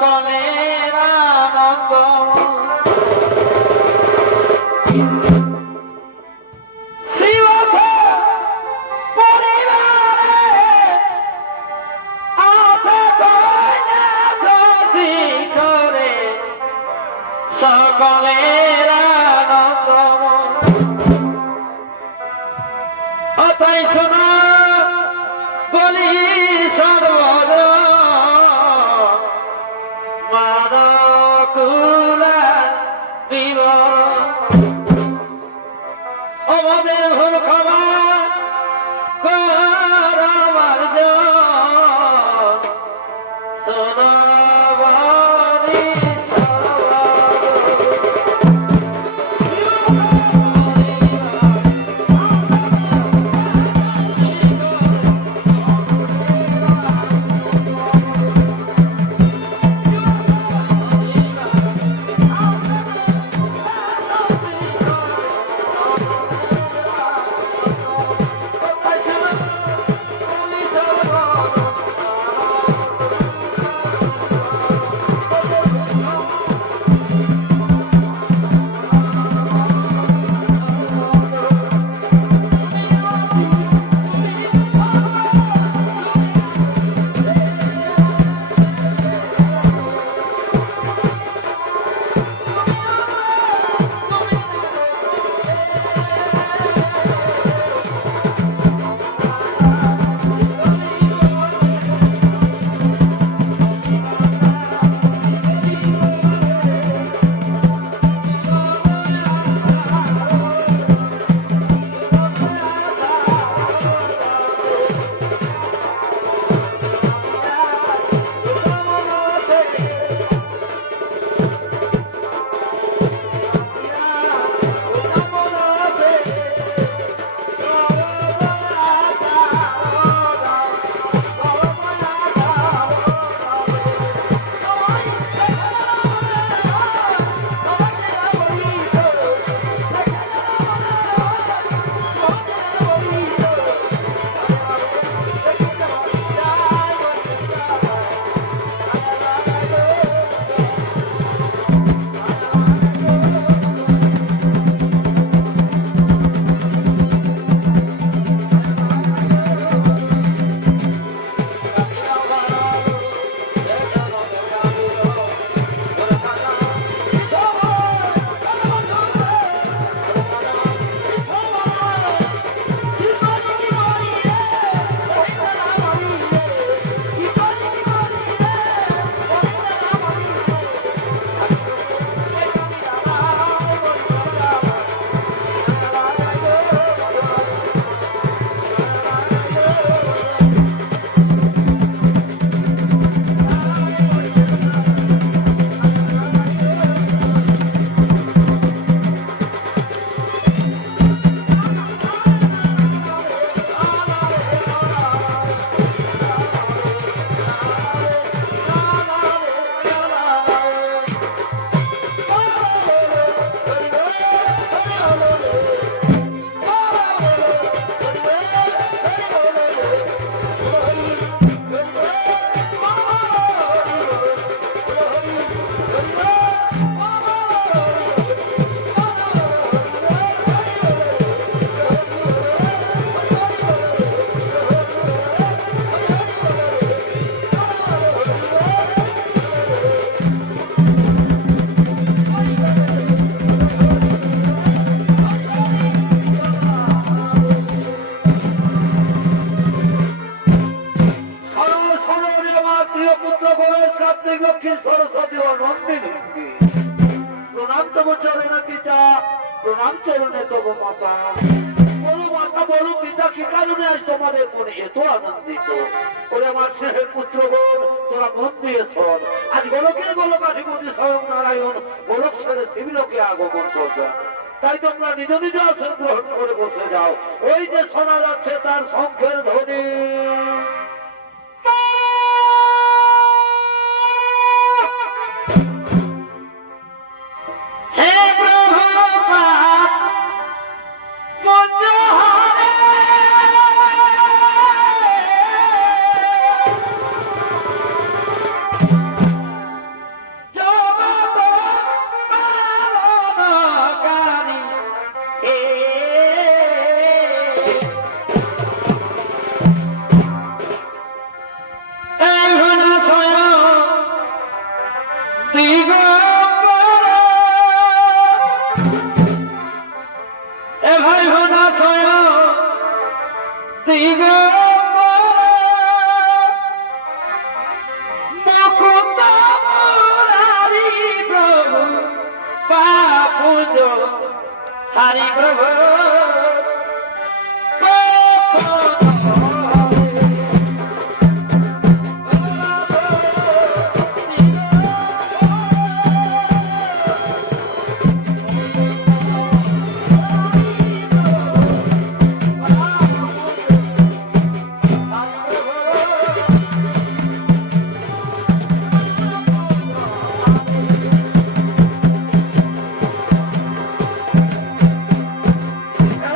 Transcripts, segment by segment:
সকলের আনন্দ সকলের আনন্দ তাই শোনা বলি সর্বদ মানকুলা দিব আমাদের ভুল ক্ষমা কর আমার শোনা প্রণাম চরণে তব মাতা। বলো মাতা, বলো পিতা, কি কারণে আজ তোমাদের মনে এত আনন্দিত? ওরে আমার স্নেহের পুত্রগণ, তোরা মন দিয়ে শোন। আজ গোলকের গোলকাধিপতি স্বয়ং নারায়ণ গোলক ছেড়ে শিবিরকে আগমন করবেন। তাই তোমরা নিজ নিজ আসন গ্রহণ করে বসে যাও। ওই যে শোনা যাচ্ছে তার শঙ্খের ধ্বনি। কুঞ্জ হরি প্রভু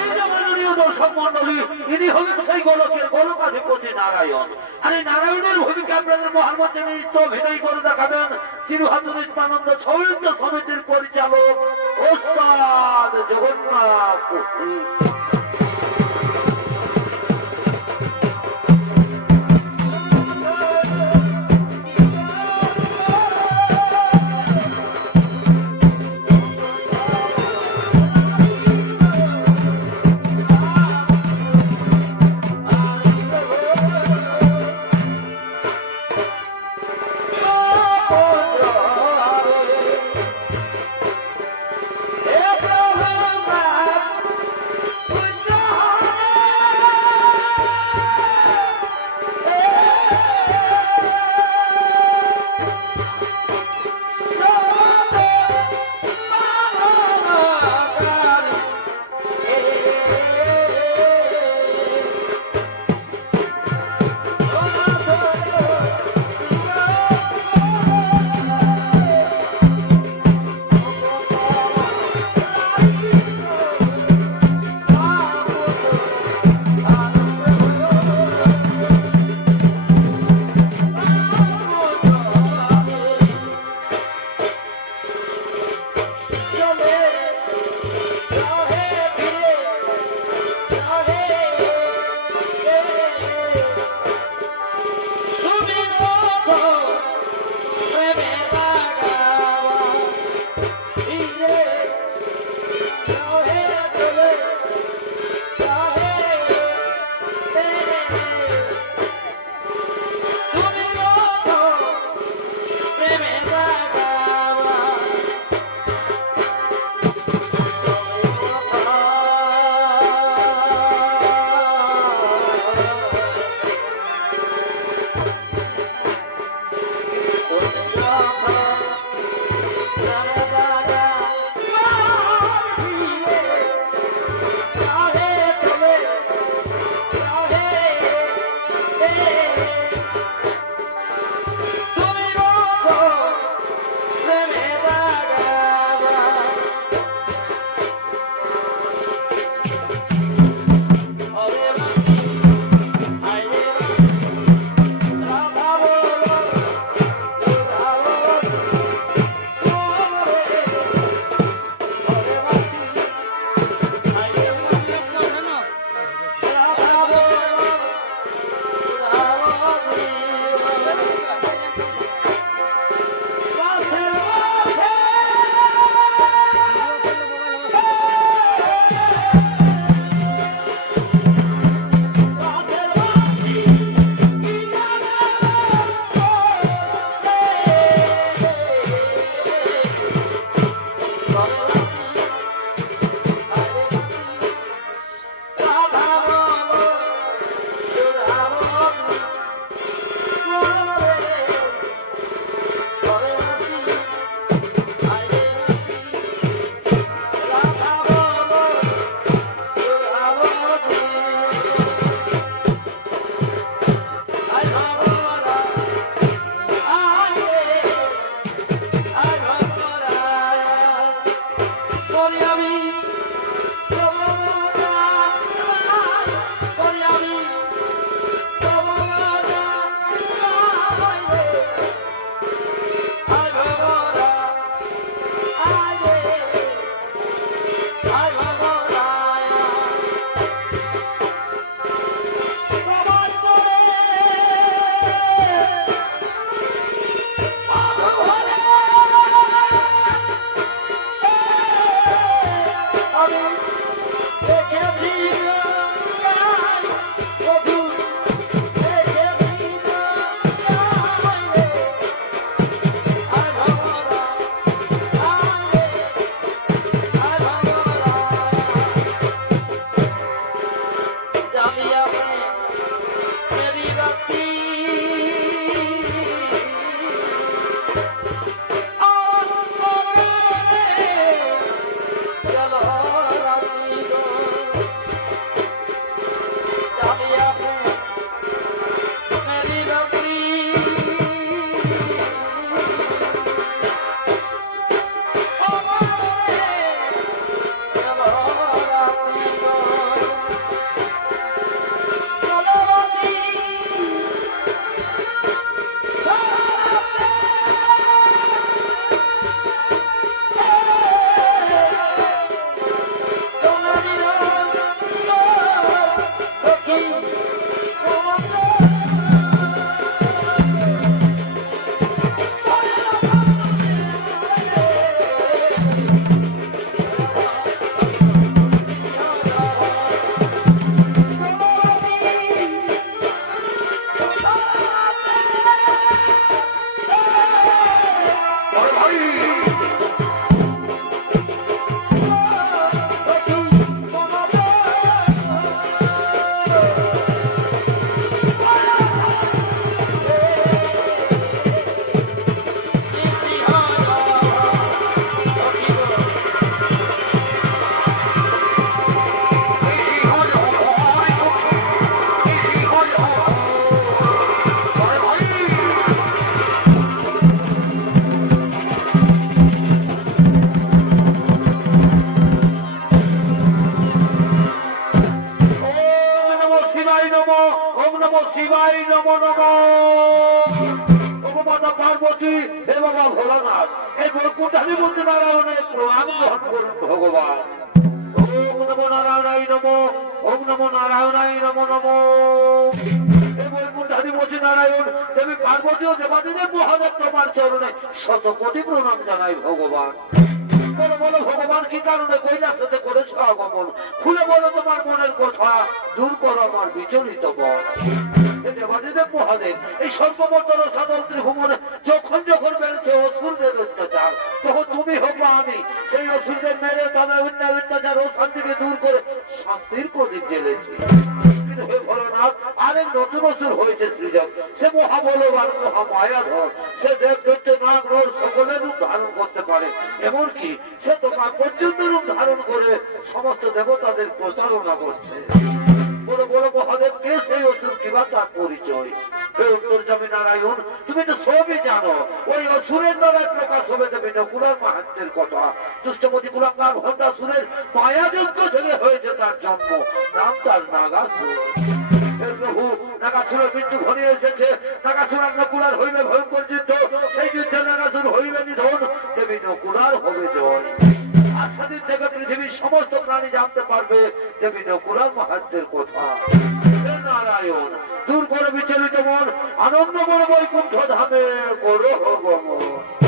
এই যে মাননীয় দর্শক মণ্ডলী, ইনি হলেন সেই গোলকের গোলকাধিপতি নারায়ণ। আর এই নারায়ণের ভূমিকা আপনাদের মহামন্ত্রী নৃত্য অভিনয় করে দেখাবেন চিরহাতু নিত্যানন্দ সৌরিত্য সমিতির পরিচালক ওস্তাদ জগন্নাথ সিং। বাবা ভোলানাথ এই বৈকুণ্ঠানি বলতে নারায়ণের প্রণাম গ্রহণ করুন ভগবান। ওম নমো নারায়ণায় নমো, ওম নমো নারায়ণায় নমো নমো। এই বৈকুণ্ঠানি বলছি নারায়ণ দেবী পার্বতী ও দেবাদিদেব মহাদেব তোমার চরণে শত কোটি প্রণাম জানাই ভগবান। বলো বলো ভগবান কি কারণে কৈলাসে করেছ আগমন? খুলে বলো তোমার মনের কথা, দূর করো আমার বিচলিত মন। দেবাদিদেব মহাদেব এই সর্বমর্তন সাধন ত্রিভুবনে যখন যখন বেড়েছে অসুরদের অত্যাচার, তখন তুমি হোক বা আমি সেই অসুরদের মেরে তাদের অন্যায় অত্যাচার ও শান্তিকে দূর করে শান্তির প্রদীপ জ্বেলেছি। কিন্তু হে ভোলানাথ আরেক নতুন অসুর হয়েছে সৃজন, সে মহাবলবান মহামায়াধর, সে দেব দৈত্য নাগ নর সকলের রূপ ধারণ করতে পারে, এমনকি সে তোমার পর্যন্ত রূপ ধারণ করে সমস্ত দেবতাদের প্রচারণা করছে। বড় বড় মহাদেব কে সেই অসুর, কিবা তার পরিচয়? উত্তরজামী নারায়ণ তুমি তো সবই জানো, ওই অসুরের দ্বারা প্রকাশ হবে দেবী নকুলার মাহাত্ম্যের কথা। দুষ্টমতি কুলাঙ্গার ভণ্ডাসুরের মায়াযজ্ঞ থেকে হয়েছে তার জন্ম, নাম তার নাগাসুর। হে প্রভু, নাগাসুরের মৃত্যু ঘনিয়ে এসেছে, নাগাসুর আর নকুলার হইবে ভয়ঙ্কর যুদ্ধ, সেই যুদ্ধে নাগাসুর হইবে নিধন, দেবী নকুলার হবে জয়। আর সেদিন থেকে পৃথিবীর সমস্ত প্রাণী জানতে পারবে দেবী নকুলার মাহাত্ম্যের কথা। হে নারায়ণ, দূর করে বিচলিত মন, আনন্দ মনে বৈকুণ্ঠ ধামে করো গমন।